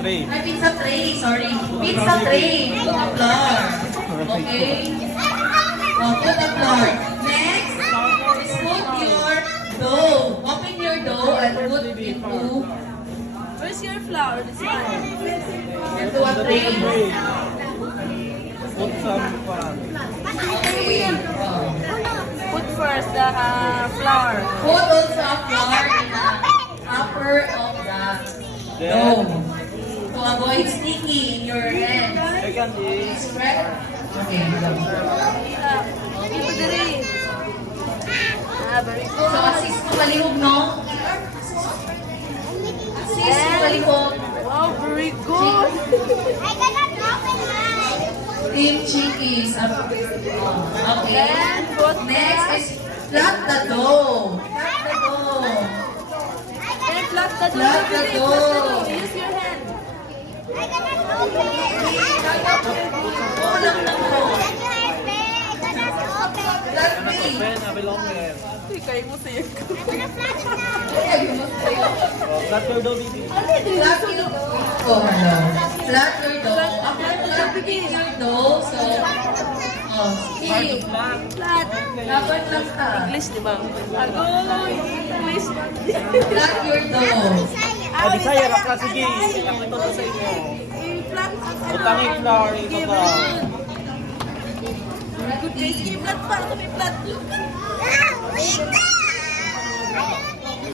tray. Ay, pizza tray, sorry. Pizza tray. Put the flour. Okay? Oh, put the flour. Next is put your dough. Open your dough and put into Where's your flour? This one. a tray. Put some pan. Okay. Oh. Put first the flour. Put also a flour in the upper of the dough to avoid sticky in your hand. Second is Spread. Okay, go. Ito diri. Very So, good. assist mo kalihog, no? Assist mo kalihog. Wow, very good. Cream chickies. Okay. Then put Next is flat the dough. Flat the dough. Then flat the dough. Flat the dough. Use your hand. Kulang ng dough. Flat me. pen, belong there. Ikay mo sa iyo. Flat your dough, baby. Flat your dough. Oh, hello. Flat your dough. After flattening your dough, so, sige. Flat. Dapat lang ka. English, di ba? Agoy. English. Flat your dough. Ah, Bisaya, rakla, sige. Ako ito sa inyo. Flat. Utangin flour, ito ba? Good guys. Flat pa. Ito may flat.